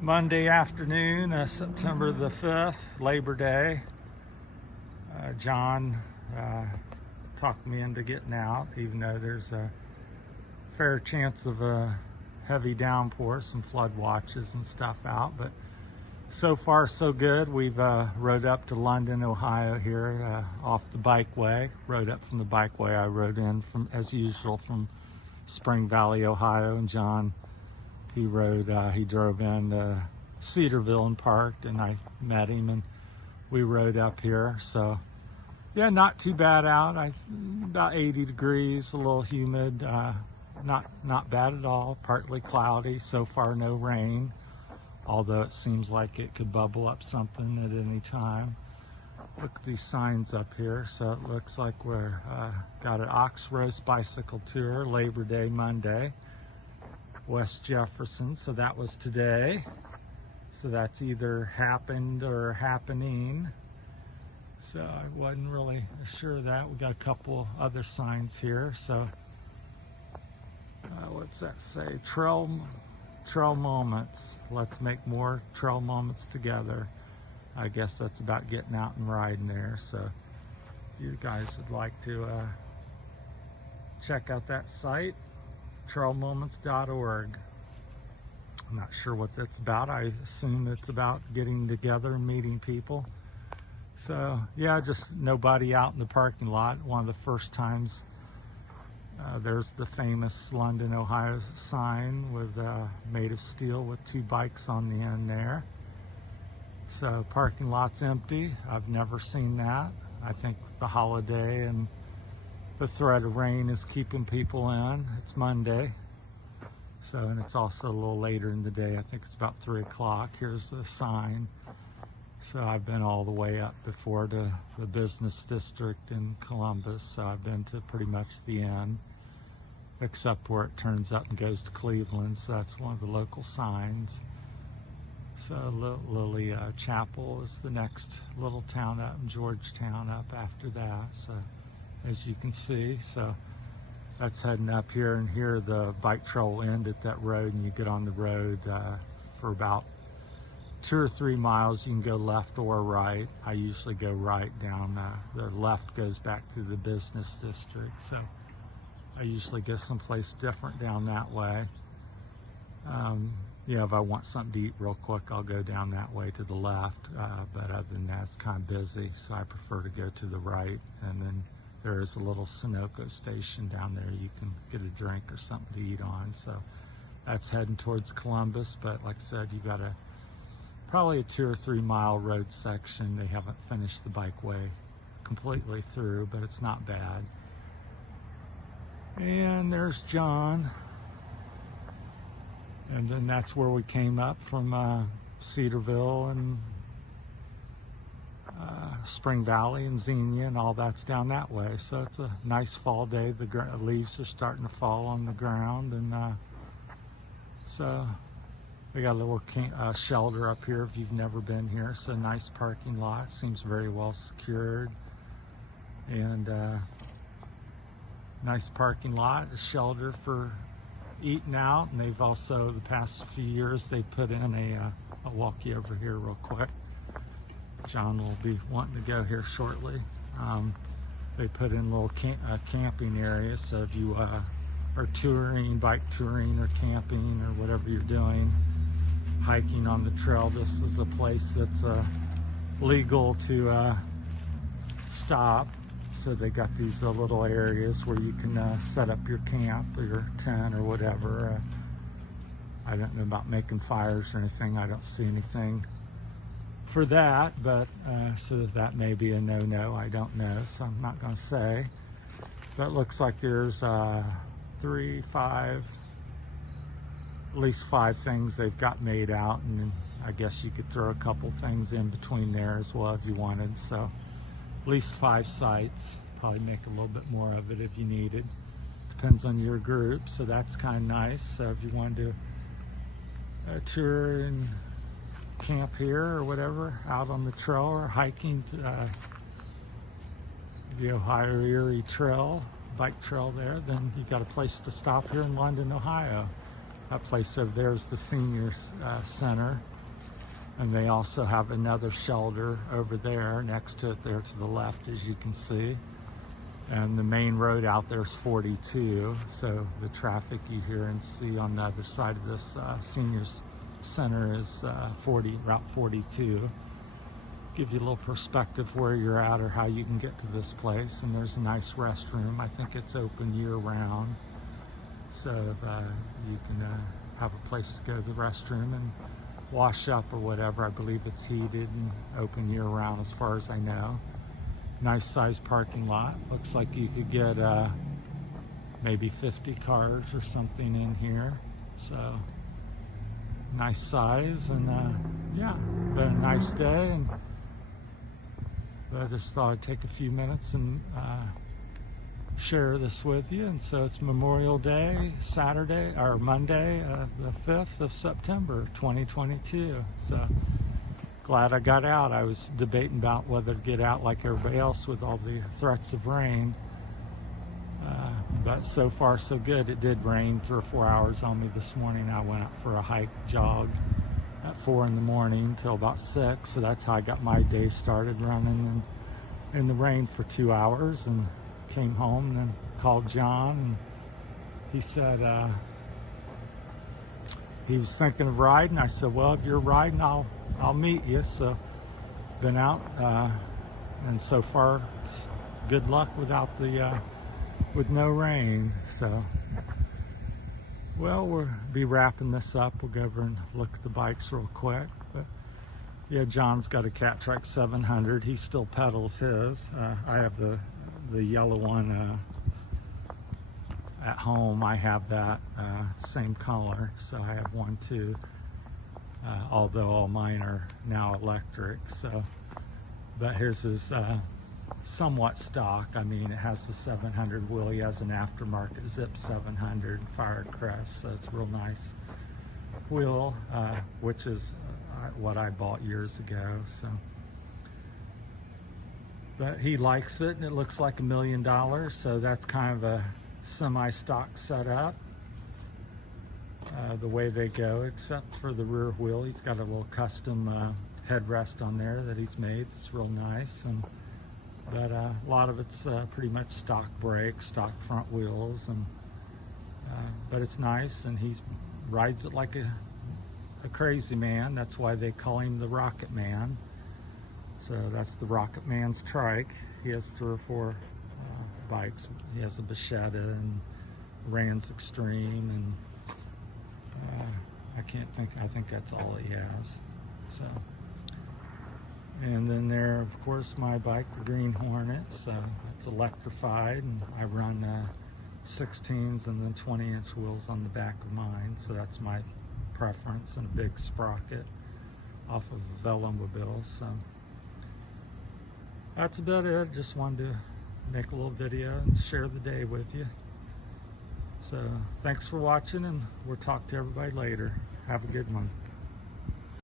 Monday afternoon, September the 5th, Labor Day. John talked me into getting out, even though there's a fair chance of a heavy downpour, some flood watches and stuff out. But so far, so good. We've rode up to London, Ohio here off the bikeway. Rode up from the bikeway. I rode in from, as usual, from Spring Valley, Ohio, and John, he drove in to Cedarville and parked, and I met him and we rode up here. So yeah, not too bad out. About 80 degrees, a little humid, not bad at all. Partly cloudy, so far no rain, although it seems like it could bubble up something at any time. Look at these signs up here. So it looks like we're got an Ox Roast Bicycle Tour, Labor Day Monday, West Jefferson. So that was today. So that's either happened or happening. So I wasn't really sure of that. We got a couple other signs here. So what's that say? Trail moments. Let's make more trail moments together. I guess that's about getting out and riding there. So if you guys would like to check out that site, trailmoments.org. I'm not sure what that's about. I assume it's about getting together and meeting people. So yeah, just nobody out in the parking lot. One of the first times. There's the famous London, Ohio sign with made of steel with two bikes on the end there. So parking lot's empty. I've never seen that. I think the holiday and the threat of rain is keeping people in. It's Monday. So, and it's also a little later in the day. I think it's about 3 o'clock. Here's the sign. So I've been all the way up before to the business district in Columbus. So I've been to pretty much the end, except where it turns up and goes to Cleveland. So that's one of the local signs. So Lily Chapel is the next little town up, in Georgetown up after that. So as you can see, so that's heading up here, and here the bike trail will end at that road, and you get on the road for about 2 or 3 miles. You can go left or right. I usually go right down. The left goes back to the business district. So I usually go someplace different down that way. Yeah, if I want something to eat real quick, I'll go down that way to the left. But other than that, it's kind of busy, so I prefer to go to the right. And then there is a little Sunoco station down there. You can get a drink or something to eat on. So that's heading towards Columbus. But like I said, you got probably a 2 or 3 mile road section. They haven't finished the bikeway completely through, but it's not bad. And there's John. And then that's where we came up from Cedarville and Spring Valley and Xenia, and all that's down that way. So it's a nice fall day. The leaves are starting to fall on the ground, and so we got a little shelter up here if you've never been here. So nice parking lot. Seems very well secured, and nice parking lot. A shelter for eating out, and they've also, the past few years, they put in I'll walk you over here real quick. John will be wanting to go here shortly. They put in little camping areas, so if you are touring, bike touring or camping or whatever you're doing, hiking on the trail, this is a place that's legal to stop. So they got these little areas where you can set up your camp or your tent or whatever. I don't know about making fires or anything. I don't see anything for that, but so that may be a no-no. I don't know, so I'm not going to say. But it looks like there's 3, 5, at least 5 things they've got made out, and I guess you could throw a couple things in between there as well if you wanted. So at least 5 sites. Probably make a little bit more of it if you need it. Depends on your group, so that's kind of nice. So if you want to do a tour and camp here or whatever, out on the trail or hiking to the Ohio Erie Trail, bike trail there, then you got a place to stop here in London, Ohio. That place over there is the senior center. And they also have another shelter over there next to it there to the left, as you can see. And the main road out there is 42. So the traffic you hear and see on the other side of this seniors center is Route 42. Give you a little perspective where you're at or how you can get to this place. And there's a nice restroom. I think it's open year round. So you can have a place to go to the restroom and wash up or whatever. I believe it's heated and open year round as far as I know. Nice sized parking lot. Looks like you could get maybe 50 cars or something in here. So nice size, and yeah, been a nice day. And I just thought I'd take a few minutes and share this with you. And so it's Memorial Day, Saturday or Monday, the 5th of September 2022. So glad I got out. I was debating about whether to get out like everybody else with all the threats of rain, but so far so good. It did rain 3 or 4 hours on me this morning. I went out for a hike jog at 4 in the morning till about 6, so that's how I got my day started, running in the rain for 2 hours, and came home and then called John, and he said he was thinking of riding. I said, well, if you're riding, I'll meet you. So been out, and so far good luck without with no rain. So well, we'll be wrapping this up. We'll go over and look at the bikes real quick. But yeah, John's got a Catrike 700. He still pedals his. I have the yellow one at home. I have that same color, so I have one too, although all mine are now electric. So but his is somewhat stock. I mean, it has the 700 wheel. He has an aftermarket Zip 700 Fire Crest, so it's a real nice wheel, which is what I bought years ago. So but he likes it, and it looks like $1 million, so that's kind of a semi-stock setup, the way they go, except for the rear wheel. He's got a little custom headrest on there that he's made. It's real nice, but a lot of it's pretty much stock brakes, stock front wheels, and but it's nice, and he rides it like a crazy man. That's why they call him the Rocket Man. So that's the Rocket Man's trike. He has 3 or 4 bikes. He has a Bachetta and Rans Extreme, and I think that's all he has. So, and then there, of course, my bike, the Green Hornet. So it's electrified, and I run 16s and then 20-inch wheels on the back of mine. So that's my preference, and a big sprocket off of a Velomobile. So that's about it. Just wanted to make a little video and share the day with you. So thanks for watching, and we'll talk to everybody later. Have a good one.